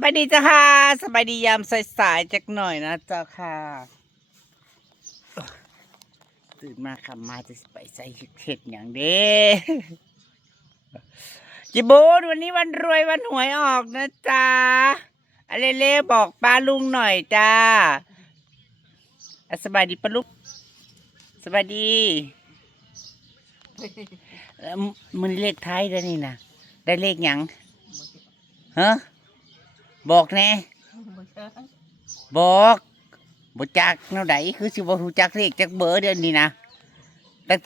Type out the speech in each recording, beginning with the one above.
บายดีจ้าค่ะสบายดียามสายๆจักหน่อยนะจ้าค่ะตื่นมาขับมาจะไปใส่เห็ดอย่างเด้จิบูนวันนี้วันรวยวันหวยออกนะจ๊ะอะไรเล่บอกป้าลุงหน่อยจ้าสบายดีป้าลุงสบายดีมันเลขท้ายได้นี่นะได้เลขหยังฮะบอกแน่บอกบ่จักแนวใดคือสิบ่ฮู้จักเลขจักเบอร์เดี๋ยวนี้นะตั้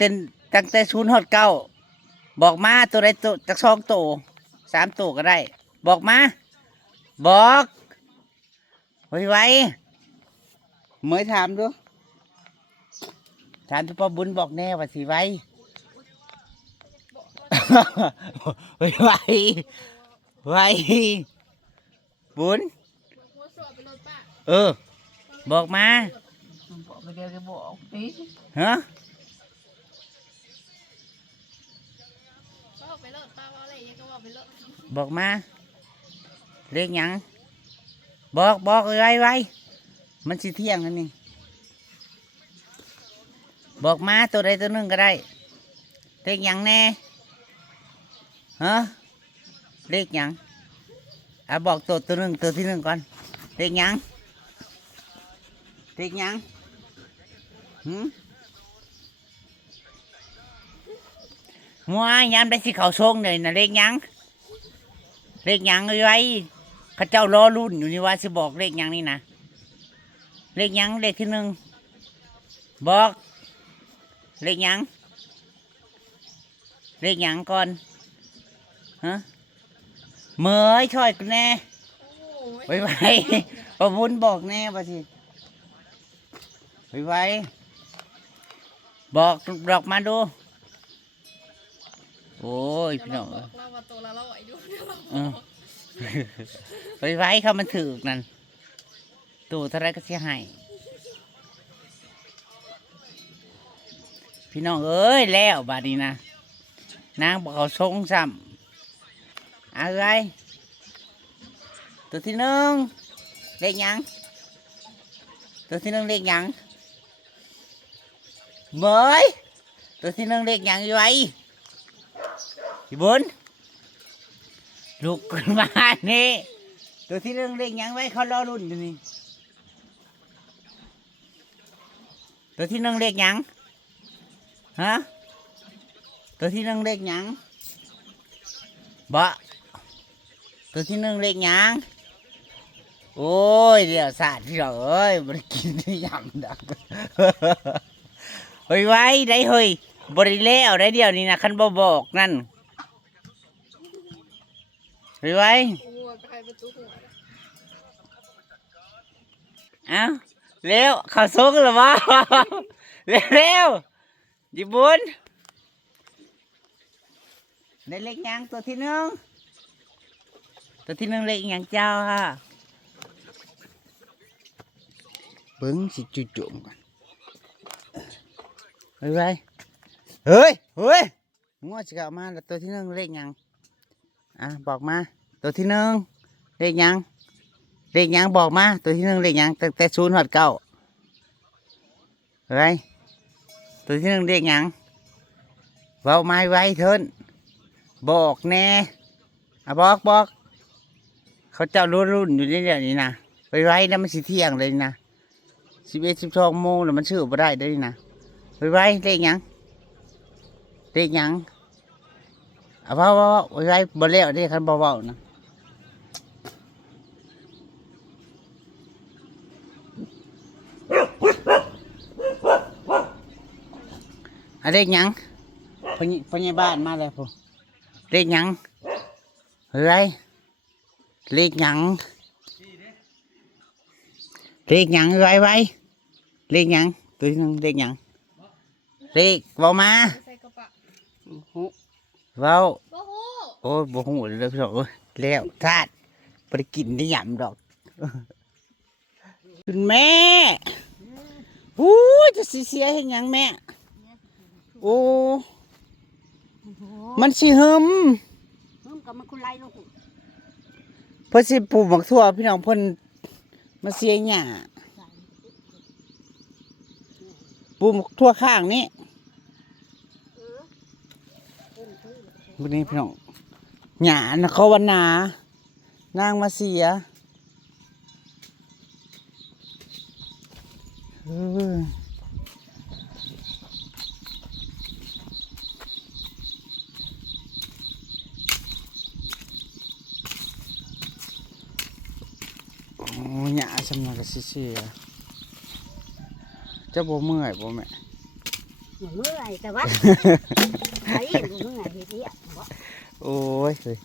งแต่0 ฮอด 9บอกมาตัวใดตัวจัก2 ตัว 3 ตัวก็ได้บอกมาบอกไวๆเมื่อถามดูถามทุกป้าบุญบอกแน่ว่าสิไวไวไวบุญบอกมาบอกไปเดียวจะบอกปี ฮะบอกไปเลยป้าว่าอะไรยังก็บอกไปเลย บอกมาเลขหยังบอกไวมันสิเที่ยงแล้วนี่บอกมาตัวใดตัวหนึ่งก็ได้เลขหยังแน่ฮะเลขหยังบอกตัวหนึ่งตัวที่หนึ่งก่อนเลขหยังเลขหยังมัวยามได้สิเขาทรงเลยนะเลขหยังไว้ข้าเจ้ารอรุ่นอยู่นี่ว่าสิบอกเลขหยังนี่นะเลขหยังเลขที่หนึ่งบอกเลขหยังก่อนฮะเมยช่วยกันแน่ไว้ประวุนบอกแน่ว่าสิไว้บอกมาดูโอ้ยพี่น้องเราว่าตัวละ100อยู่ไว้เขามันถือนั่นตู่เท่าไรก็เสียหายพี่น้องเอ้ยแล้วบาดนี้นะนางบอกเขาทรงซ้ำอะไรตัวที่หนึ่งเลขหยังตัวที่หนึ่งเลขหยังเมยตัวที่หนึ่งเลขหยังอยู่ไว้พี่บุญลุกขึ้นมานี่ตัวที่หนึ่งเลขหยังไว้เขารอรุ่นอยู่นี่ตัวที่หนึ่งเลขหยังฮะตัวที่หนึ่งเลขหยังบ่ตัวที่หนึ่งเลขหยังโอ้ยเดี๋ยวสาดพี่เราเอ้ยมันกินที่ยังดักเฮ้ยไว้ได้เฮ้ยบริเล่เอาได้เดียวนี่นะคันบอกนั่นเฮ้ยไว้เอ้าเร็วเขาซุกหรือวะเร็วญี่ปุ่นได้เล็กยังตัวที่หนึ่งเล็กยังเจ้าค่ะเบิ้งสิจุ่มกันเฮ้ยงัวจะกลับมาแล้วตัวที่หนึ่งเล็กยังบอกมาตัวที่หนึ่งเล็กยังบอกมาตัวที่หนึ่งเล็กยังตั้งแต่0 ฮอด 9เฮ้ยตัวที่หนึ่งเล็กยังเบาไม้ไว้เถินบอกแน่บอกเขาเจ้ารุ่นอยู่เรื่อยๆนี่นะไว้นะมันสิเที่ยงเลยนะ11 12 โมงแล้วมันชื่อบ่ได้ได้นะไว้เลขหยังเบาไว้บ่แล้วได้คันเบานะเลขหยังพญาบ้านมาแล้วพ่อเลขหยังเฮ้ยเลขหยังไว้เลขหยังตัวนึงเลขหยังเลขเบามาเบาโอ้ยบ่หูเลยพี่น้องแล้วทาดไปกินได้ยำดอกคุณแม่อู้จะเสียเห็นยังแม่โอ้มันสิหึมกับมันคุณไล่ลูก เพิ่นสิปลูกหมักทั่วพี่น้องเพิ่นมาเสียหญ้าปลูกหมักทั่วข้างนี้วันนี้พี่น้องหญ้านะเขาวันนานางมาเสียโอ้หญ้าสำนักก็สิเสียเจะบ่เมื่อยบ่แม่ เมื่อยแต่ว่าไอ้เมื่อยทีเดียว โอ้ยเฮ้ย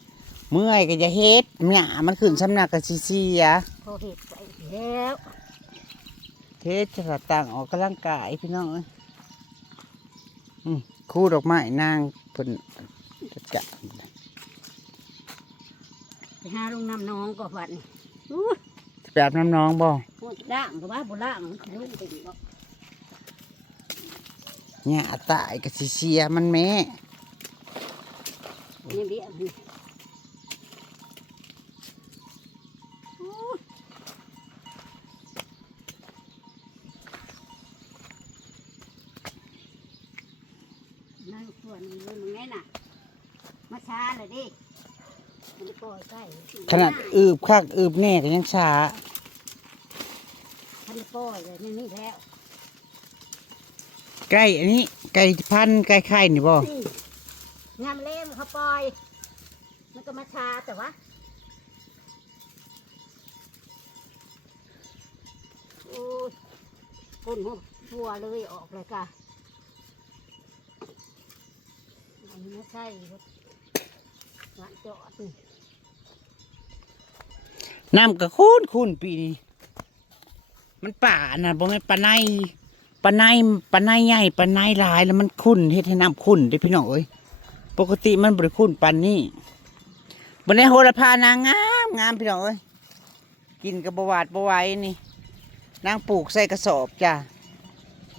เมื่อยก็จะเฮ็ดหญ้ามันขึ้นสำนักก็สิเสีย พอเห็ดไปแล้ว เฮ็ดจะต่างออกกำลังกายพี่น้องเอ้ยคู่ดอกไม้นางเพิ่นจัดการ ไปหาลุงน้ำน้องก็วัน ไปอาบน้ำน้องบ่ พูดด่างก็ว่าบุด่างลุงติดบ่ หญ้าตายก็สิเสียมันแม่ นี่เบี้ยนี่นั่งส่วนมึงไงน่ะมาช้าเลยดิมันปล่อยใกล้ ขนาดอืบคักอืบแน่ก็ยังช้า ท่านปล่อยเลยนี่แล้ว ไก่อันนี้ไก่พันธุ์ไก่ไข่นี่บ่ งามเล่มเขาปล่อยมันก็มาช้าแต่ว่าโอ้ยก้นหัวเลยออกเลยกะอันนี้ไม่ใช่หวานจอดนี่ น้ำก็คูนปีนี้มันป่าน่ะบ่แม่นปลาในปลาในปลาในใหญ่ปลาในหลายแล้วมันขุ่นเฮ็ดให้น้ำขุ่นเด้อพี่น้องเอ้ยปกติมันบ่ได้ขุ่นปานนี้บ่ได้โหระพานางงามพี่น้องเอ้ยกินก็บ่หวาดบ่ไหวนี่นางปลูกใส่กระสอบจ้ะ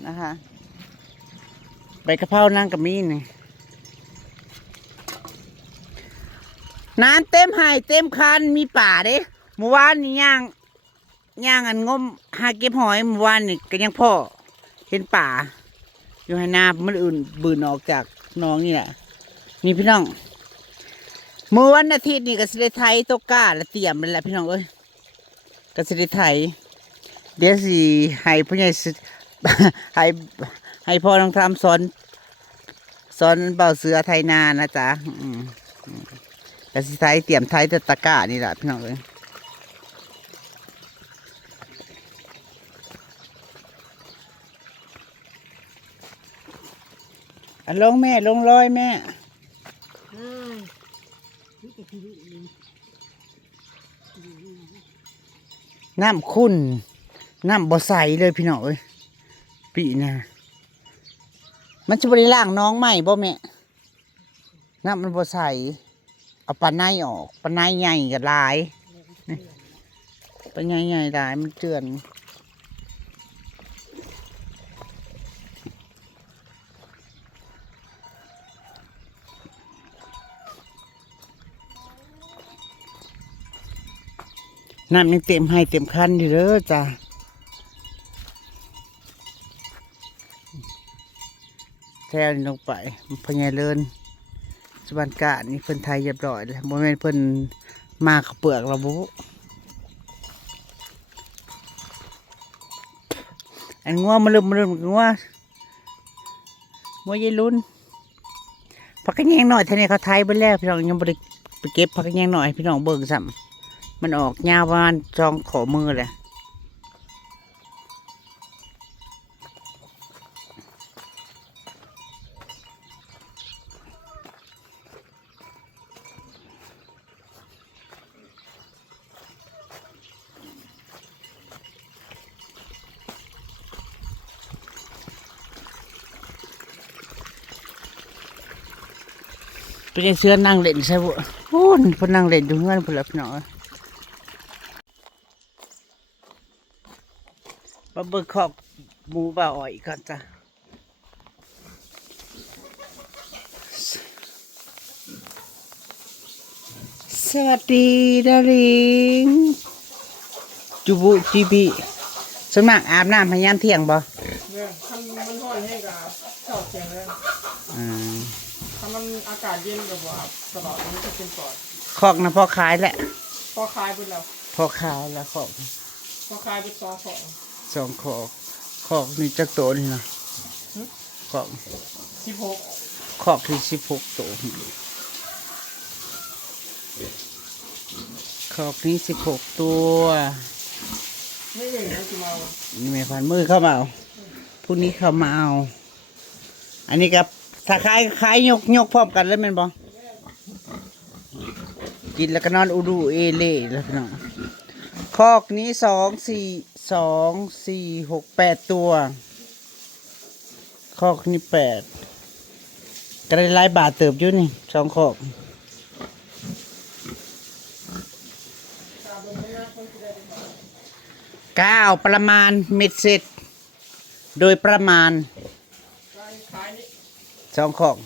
นะคะใบกะเพรานางก็มีนี่น้ำเต็มไห่เต็มคันมีป่าเด้เมื่อวานนี่ย่างอันงมหาเก็บหอยเมื่อวานนี่ก็ยังพ่อเห็นป่าอยู่ให้นามันอื่นบืนออกจากหน้องนี่แหละนี่พี่น้องเมื่อวันอาทิตย์นี่ก็สิได้ไถตกก้าและเตรียมนั่นแหละพี่น้องเอ้ยก็สิได้ไถเดี๋ยวสิให้พ่อใหญ่สิ ให้พ่อต้องทำสอนเบาเสือไทยนานะจ๊ะก็สิไถเตรียมไถแต่ตะกร้านี่แหละพี่น้องเอ้ยอันลงแม่ลงร้อยแม่ เฮ้ยนี่จะกินอีก น้ำขุ่นน้ำบ่ใสเลยพี่น้องเอ้ยปีน่ะมันจะบริล่างน้องใหม่บ่แม่น้ำมันบ่ใสเอาปลาในออกปลาในใหญ่กับลายนี่ปลาใหญ่ใหญ่ลายมันเจือนน้ำยังเต็มให้เต็มคันอยู่เด้อจ้ะแถวนี้ลงไปพญาเลินสุวรรณกะนี่เพิ่นไทยเรียบร้อยเลยโมเมนเพิ่นมาเขาเปลือกเราบุอันงัวมาเริ่มงัวยัยรุ่นพักกันแยงหน่อยท่านี้เขาไทยไปแล้วพี่น้องยังบริไปเก็บพักกันแยงหน่อยพี่น้องเบิ่งซ้ำมันออกยาวประมาณจองขอมือเลยเป็นเสื้อนั่งเล่นใช่บุโอ้ยพนั่งเล่นอยู่เงื่อนพลับหน่อยมาเบิกขอบหมูบ่าอ่อยก่อนจ้ะส วัสดีดาริงจูบุจีบีสมัครอาบน้ำพยายามเที่ยงบ่ เนี่ยทำมันห้อนให้กับเช่าเสียงเลย อ่า ถ้ามันอากาศเย็นกับว่าตลอดมันจะเป็นปอด คอกนะพ่อขายแหละ พอคลายไปแล้ว พ่อขายแล้วคอก พอคลายไป2 ของ สองคอกคอกนี่จักโตนี่นะคอก 16 คอกที่16โตคอกนี้16ตัว ไม่เหนื่อยนะคือมา นี่แม่พันมือเข้ามาเอาพรุ่งนี้เข้ามาเอาอันนี้กับถ้าขายยกพร้อมกันแล้วแมันบ่กินแล้วก็นอนอุดูเอเล่แล้วพี่น้องคอกนี้2 4 6 8ตัวคอกนี้8ก็ได้หลายบาทเติบอยู่นี่2 คอก9ประมาณเม็ดเศษโดยประมาณ ขายนี่ 2 ของ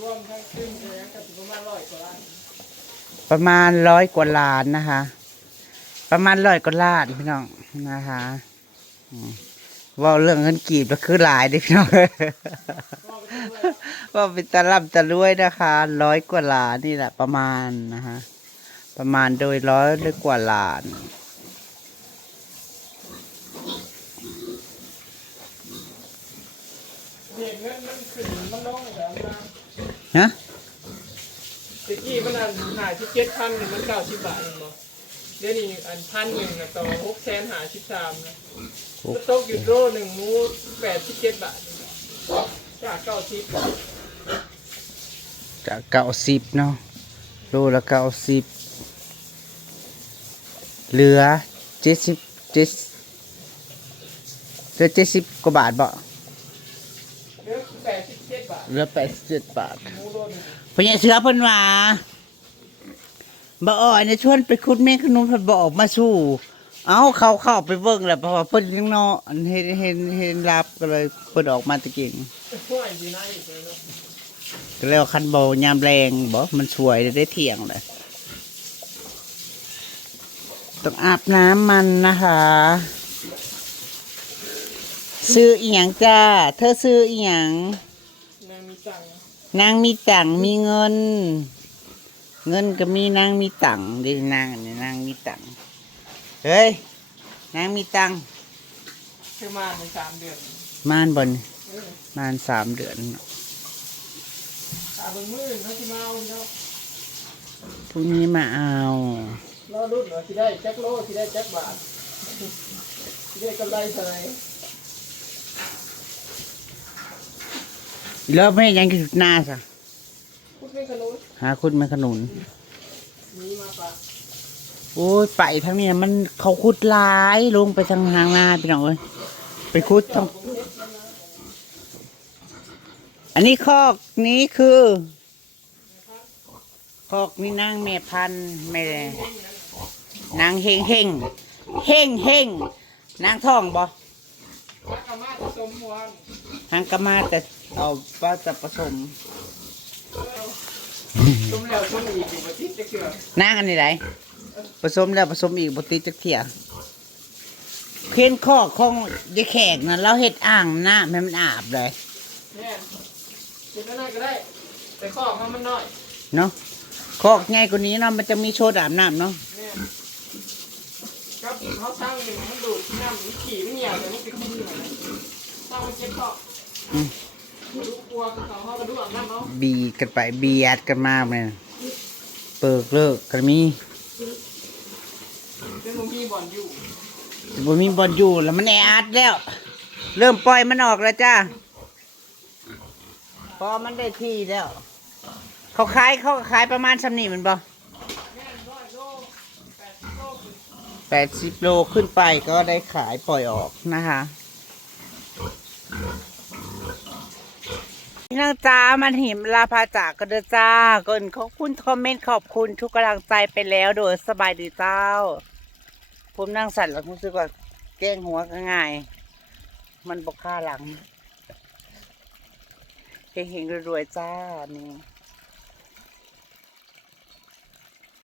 รวมทั้งขึ้นเลยก็ประมาณ100 กว่าล้าน ประมาณ100 กว่าล้านนะคะ ประมาณ100 กว่าล้านพี่น้องนะคะเว่าเรื่องเงินกีบก็คือหลายเด้พี่น้อง ว่าเป็นตะล่ำตะรวยนะคะ100 กว่าล้านนี่แหละประมาณนะคะประมาณโดย100 กว่าล้าน เด็กเงินมันขึ้นมันลงแต่มา นะ ตะกี้มันหายที่7,000มัน90 บาทเองเนาะเดี๋ยวนี้อัน1,100นะต่อ653นะมันตกอยู่โลหนึ่งมู87 บาทจาก90 จาก90เนาะโลละ90เหลือ70กว่าบาทบ่ เหลือ87 บาท เหลือ87 บาท หมูโลหนึง พญาเสือเพิ่นว่าบ่อ้อยในชวนไปขุดแม่ขนุนเพิ่นบ่ออกมาสู้เอาเข้าไปเบิ่งแล้วเพราะว่าเพิ่นยังเนาะเห็นรับก็เลยเพิ่นออกมาตะกี้ ช่วยดีนะอีกเลยเนาะ ก็แล้วคันบ่ยามแรงบ่มันสวยได้เที่ยงเลยต้องอาบน้ำมันนะคะ ซื้ออีหยังจ้าเธอซื้ออีหยัง นางมีตังค์ นางมีตังค์มีเงิน เงินก็มีนางมีตังค์เดินางนี่นางมีตังค์เฮ้ยนางมีตังค์ คือมาใน3 เดือน ม่านบน เออ ม่าน3 เดือน ตาเบิ่งมือเขาสิมาเอาเนาะ พรุ่งนี้มาเอา รอรุ่นว่าสิได้จักโลสิได้จักบาทสิได้กำไรเท่าไหร่ แล้วไม่ยังกินหน้าซะ พูดเป็นขนุน หาคุณมาขนุน มีมาปะ โอ้ยไปทางนี้มันเขาขุดหลายลงไปทางหางนาพี่น้องเอ้ยไปขุดทางอันนี้คอกนี้คือคอกนี่นางแม่พันธุ์แม่นางเฮงนางท้องบ่ มักอามาจะสมหวาน หางกะมาแต่เอาว่าจะผสม สมแล้วสมอีกอยู่บ่ติดจักเทื่อน างอันนี้ไรผสมแล้วผสมอีกบติจักเที่ยเพี้ยนคอกของยายแขกนะเราเฮ็ดอ่างน้ำให้มันอาบเลย แม่กินน้อยก็ได้แต่ข้อมันน้อย เนาะคอกใหญ่กว่านี้เนาะมันจะมีโชดอาบน้ำเนาะ แม่ครับเขาสร้างหนึ่งมันดูดน้ำมันขี่ไม่เหนียวแต่มันไปกินอยู่นะสร้างมันเจ็บข้อดูกลัวเขาก็ดูอาบน้ำเขา บีดกันไปเบียดกันมาเลยเปิกเลิกกันมี เป็นมึงมีบ่อนอยู่ บ่มีบอลอยู่แล้วมันแออัดแล้ว เริ่มปล่อยมันออกแล้วจ้าพอมันได้ที่แล้ว เขาขายประมาณสำนีแมันบ่ แม่100 โล80 โล 80 โลขึ้นไปก็ได้ขายปล่อยออกนะคะพี่น้องจ้ามันหิมลาพาจากก็เด้อจ้าก่อนขอบคุณคอมเมนต์ขอบคุณทุกกำลังใจไปแล้วโดยสบายดีเจ้าผมนั่งสั่นแล้วรู้สึกว่าแกล้งหัวก็ง่าย มันบกค่าหลังเฮงๆรวยๆจ้านี่